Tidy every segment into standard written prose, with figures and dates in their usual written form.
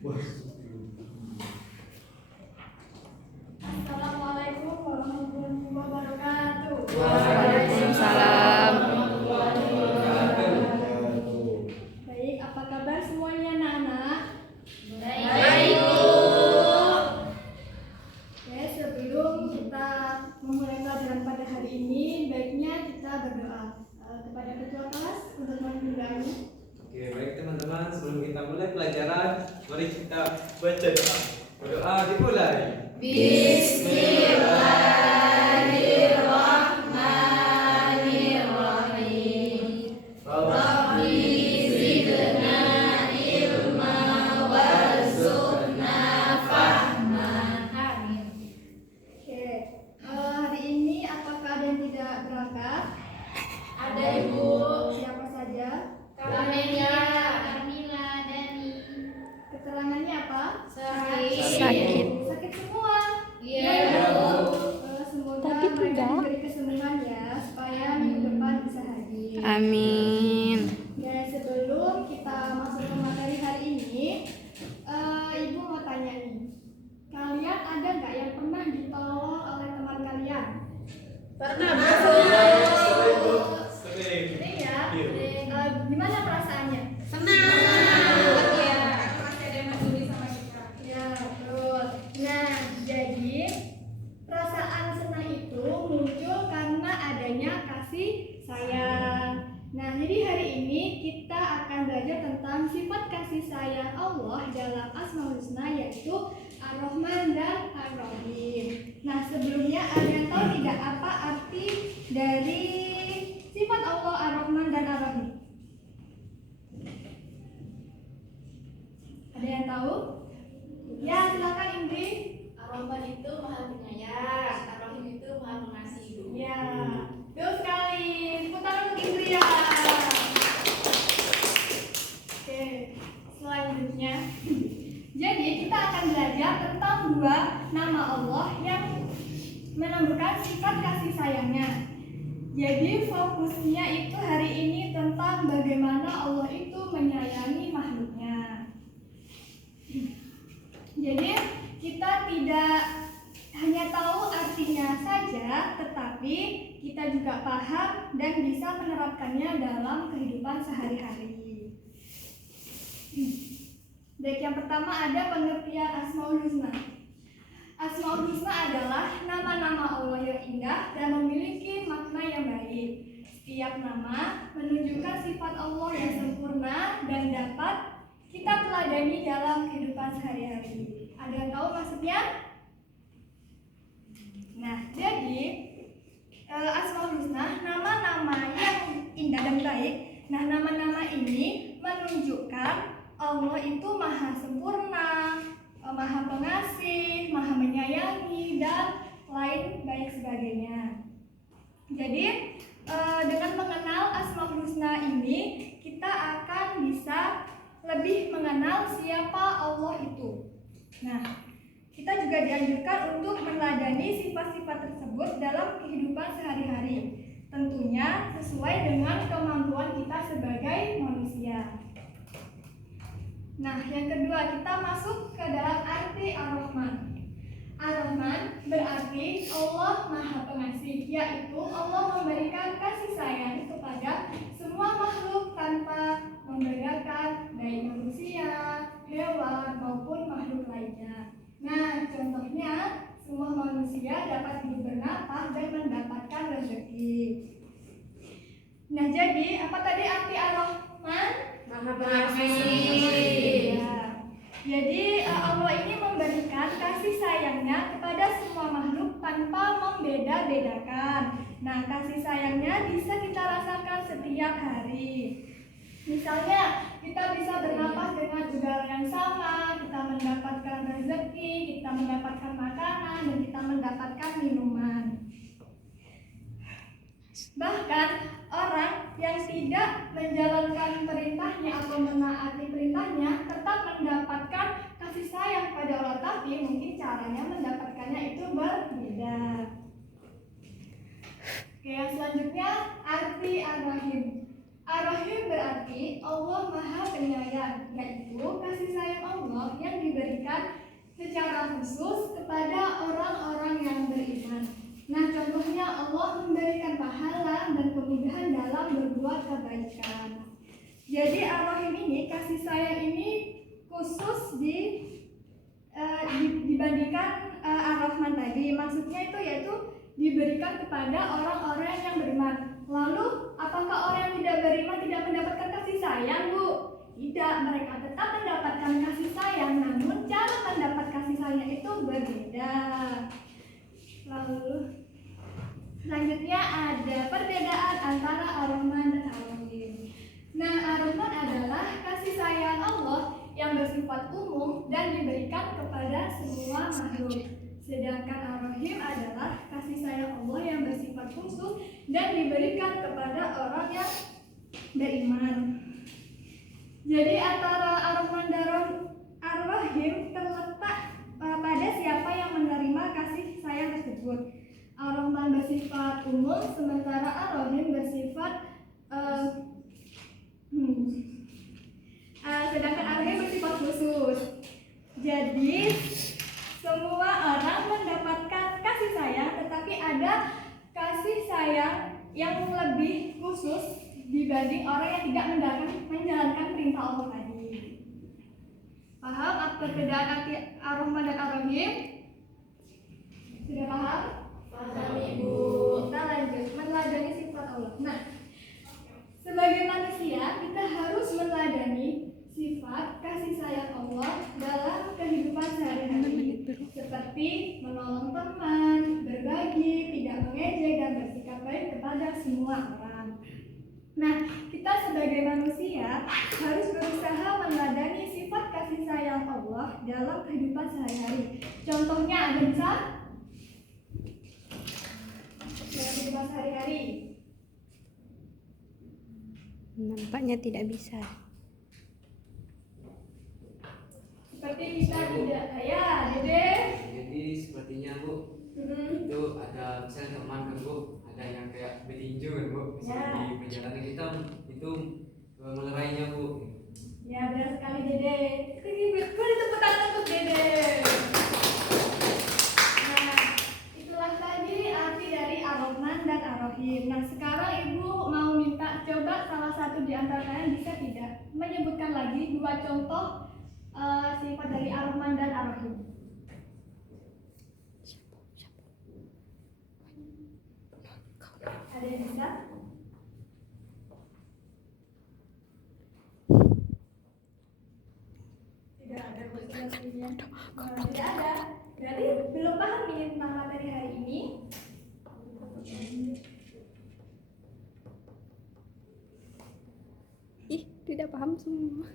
Assalamualaikum warahmatullahi wabarakatuh. Waalaikumsalam. Baik, apa kabar semuanya anak-anak? Baik, Bu. Oke, sebelum kita memulai pelajaran pada hari ini, baiknya kita berdoa kepada ketua kelas untuk memulainya. Oke, baik teman-teman, sebelum kita mulai pelajaran, mari kita baca doa. Berdoa dimulai. Bismillahirrahmanirrahim. Rabbi zidna ilma warzuqna fahma. Amin. Oke, hari ini apakah ada yang tidak berangkat? Ada Ibu. Siapa saja? Kamelia, Kamila, Dani. Keterangannya apa? Sakit. Sakit semua. Iya, Bu. Semoga Tapi mereka tidak. diberi kesembuhan ya, supaya minggu depan bisa hadir. Amin. Dan sebelum kita masuk ke materi hari ini, Ibu mau tanya nih, kalian ada nggak yang pernah ditolong oleh teman kalian? Pernah, Sering. Sering ya? Iya. Gimana perasaannya? Senang. Ya, betul. Nah, jadi perasaan senang itu muncul karena adanya kasih sayang. Nah, jadi hari ini kita akan belajar tentang sifat kasih sayang Allah dalam Asmaul Husna, yaitu Ar-Rahman dan Ar-Rahim. Nah, sebelumnya ada yang tahu tidak apa arti dari sifat Allah Ar-Rahman dan Ar-Rahim? Ada yang tahu? Ya, silakan Indri. Ar-Rahman itu maha penyayang, Ar-Rahim itu maha pengasih. Ya, betul sekali. Tepuk tangan untuk Indri ya. Oke, selanjutnya. Jadi kita akan belajar tentang dua nama Allah yang menunjukkan sifat kasih sayangnya. Jadi fokusnya itu hari ini tentang bagaimana Allah itu menyayangi makhluknya. Jadi kita tidak hanya tahu artinya saja, tetapi kita juga paham dan bisa menerapkannya dalam kehidupan sehari-hari. Baik, yang pertama ada pengertian Asmaul Husna. Asmaul Husna adalah nama-nama Allah yang indah dan memiliki makna yang baik. Setiap nama menunjukkan sifat Allah yang sempurna dan dapat kita teladani dalam kehidupan sehari-hari. Ada yang tahu maksudnya? Nah, jadi Asmaul Husna, nama-nama yang indah dan baik. Nah, nama-nama ini menunjukkan Allah itu maha sempurna, maha pengasih, maha menyayangi, dan lain baik sebagainya. Jadi, dengan mengenal Asmaul Husna ini, kita akan bisa lebih mengenal siapa Allah itu. Nah, kita juga dianjurkan untuk meneladani sifat-sifat tersebut dalam kehidupan sehari-hari. Tentunya sesuai dengan kemampuan kita sebagai manusia. Nah, yang kedua kita masuk ke dalam arti Ar-Rahman. Ar-Rahman berarti Allah Maha Pengasih, yaitu Allah memberikan kasih sayang kepada semua makhluk tanpa membedakan baik manusia, hewan maupun makhluk lainnya. Nah, contohnya semua manusia dapat hidup bernafas dan mendapatkan rezeki. Nah, jadi apa tadi arti Ar-Rahman? Maha Pengasih. Ya. Jadi Allah ini memberikan kasih sayangnya kepada semua makhluk tanpa membeda-bedakan. Nah, kasih sayangnya bisa kita rasakan setiap hari. Misalnya, kita bisa bernapas dengan udara yang sama, kita mendapatkan rezeki, kita mendapatkan makanan, dan kita mendapatkan minuman. Bahkan orang yang tidak menjalankan perintahnya atau menaati perintahnya tetap mendapatkan kasih sayang pada Allah, tapi mungkin caranya mendapatkannya itu berbeda. Oke, yang selanjutnya arti Ar-Rahim. Ar-Rahim berarti Allah Maha Penyayang, yaitu kasih kasih sayang Allah yang diberikan secara khusus kepada orang-orang yang beriman. Nah, contohnya Allah memberikan pahala dan kemudahan dalam berbuat kebaikan. Jadi Ar-Rahim ini, kasih sayang ini khusus dibandingkan Ar-Rahman tadi. Maksudnya itu yaitu diberikan kepada orang-orang yang beriman. Lalu, apakah orang yang tidak beriman tidak mendapatkan kasih sayang, Bu? Tidak, mereka tetap mendapatkan kasih sayang, namun cara mendapat kasih sayang itu berbeda. Lalu, selanjutnya ada perbedaan antara Ar-Rahman dan Ar-Rahim. Nah, Ar-Rahman adalah kasih sayang Allah yang bersifat umum dan diberikan kepada semua makhluk. Sedangkan Ar-Rahim adalah kasih sayang Allah yang bersifat khusus dan diberikan kepada orang yang beriman. Jadi antara Ar-Rahman dan Ar-Rahim terletak pada siapa yang menerima kasih sayang tersebut. Ar-Rahman bersifat umum, sementara Ar-Rahim bersifat sedangkan Ar-Rahim bersifat khusus. Jadi semua orang mendapatkan kasih sayang, tetapi ada kasih sayang yang lebih khusus dibanding orang yang tidak menjalankan perintah Allah tadi. Paham apa perbedaan arti Ar-Rahman dan Ar-Rahim? Sudah paham? Paham, Ibu. Kita lanjut meneladani sifat Allah. Nah, sebagai manusia kita harus meneladani sifat kasih sayang Allah dalam kehidupan sehari-hari, seperti menolong teman, berbagi, tidak mengejek, dan bersikap baik kepada semua orang. Nah, kita sebagai manusia harus berusaha meneladani sifat kasih sayang Allah dalam kehidupan sehari-hari. Contohnya ada bisa? Dalam kehidupan sehari-hari. Nampaknya tidak bisa. Seperti kita tidak, ya, Dede. Jadi sepertinya Bu, itu ada misalnya teman kan Bu, ada yang kayak betinju kan Bu, misalnya di perjalanan kita itu melerainya Bu. Ya, benar sekali Dede. Beri tepuk tangan untuk Dede. Nah, itulah tadi arti dari Ar-Rahman dan Ar-Rahim. Nah, sekarang Ibu mau minta coba salah satu di antara kalian bisa tidak menyebutkan lagi 2 contoh sifat dari Ar-Rahman dan Ar-Rahim. Ada yang bisa? Tidak ada sepertinya. Tidak ada. Berarti belum paham ini tentang materi hari ini. Ih, tidak paham semua.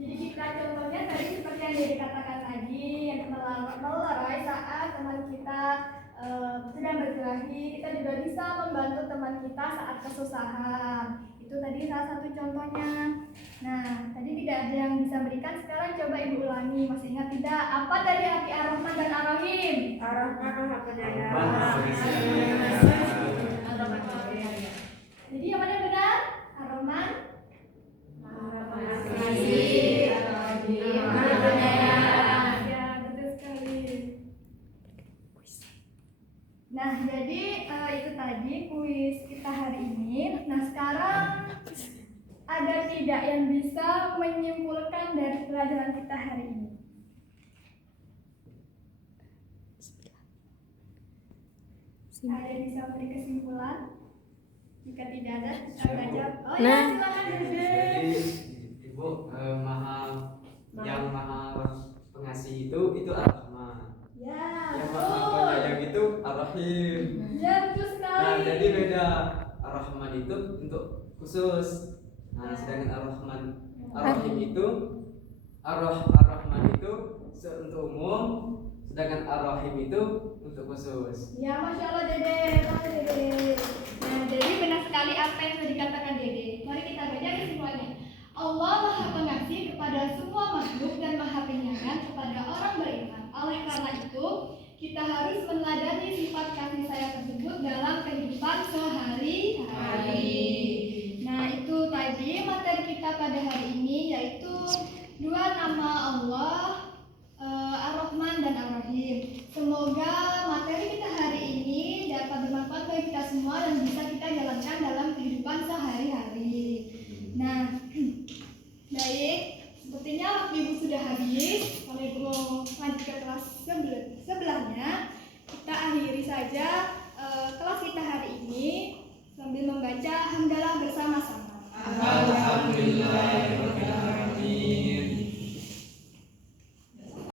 Jadi kita contohnya tadi seperti yang dikatakan tadi, yang melerai saat teman kita sedang berkelahi, kita juga bisa membantu teman kita saat kesusahan. Itu tadi salah satu contohnya. Nah, tadi tidak ada yang bisa berikan, sekarang coba Ibu ulangi. Masih ingat tidak? Apa dari arti Ar-Rahman dan Ar-Rahim? Ar-Rahman penyayang. Jadi yang mana yang benar? Ar-Rahman? Ya, betul sekali. Nah, jadi itu tadi kuis kita hari ini. Nah, sekarang ada tidak yang bisa menyimpulkan dari pelajaran kita hari ini? Ada yang bisa memberi kesimpulan? Jika tidak ada, kita jawab. Oh ya, Nah. silakan Dede. Jadi Ibu yang maha pengasih itu Ar-Rahman. Ya, Yang maha betul. penyayang itu Ar-Rahim. Ya, betul sekali. Nah, jadi beda. Ar-Rahman itu untuk khusus. Nah, sedangkan Ar-Rahim itu Ar-Rahman itu untuk umum, sedangkan Ar-Rahim itu untuk khusus. Ya, Masya Allah Dede. Masya Dede. Nah, jadi benar sekali apa yang sudah dikatakan Dede. Mari kita baca kesimpulannya. Allah Maha Pengasih kepada semua makhluk dan Maha Penyayang kepada orang beriman. Oleh karena itu, kita harus meneladani sifat kasih sayang tersebut dalam kehidupan sehari-hari. Nah, itu tadi materi kita pada hari ini, yaitu 2 sudah habis. Kalau ibu mau lanjut ke kelas sebelahnya, kita akhiri saja kelas kita hari ini sambil membaca hamdalah bersama.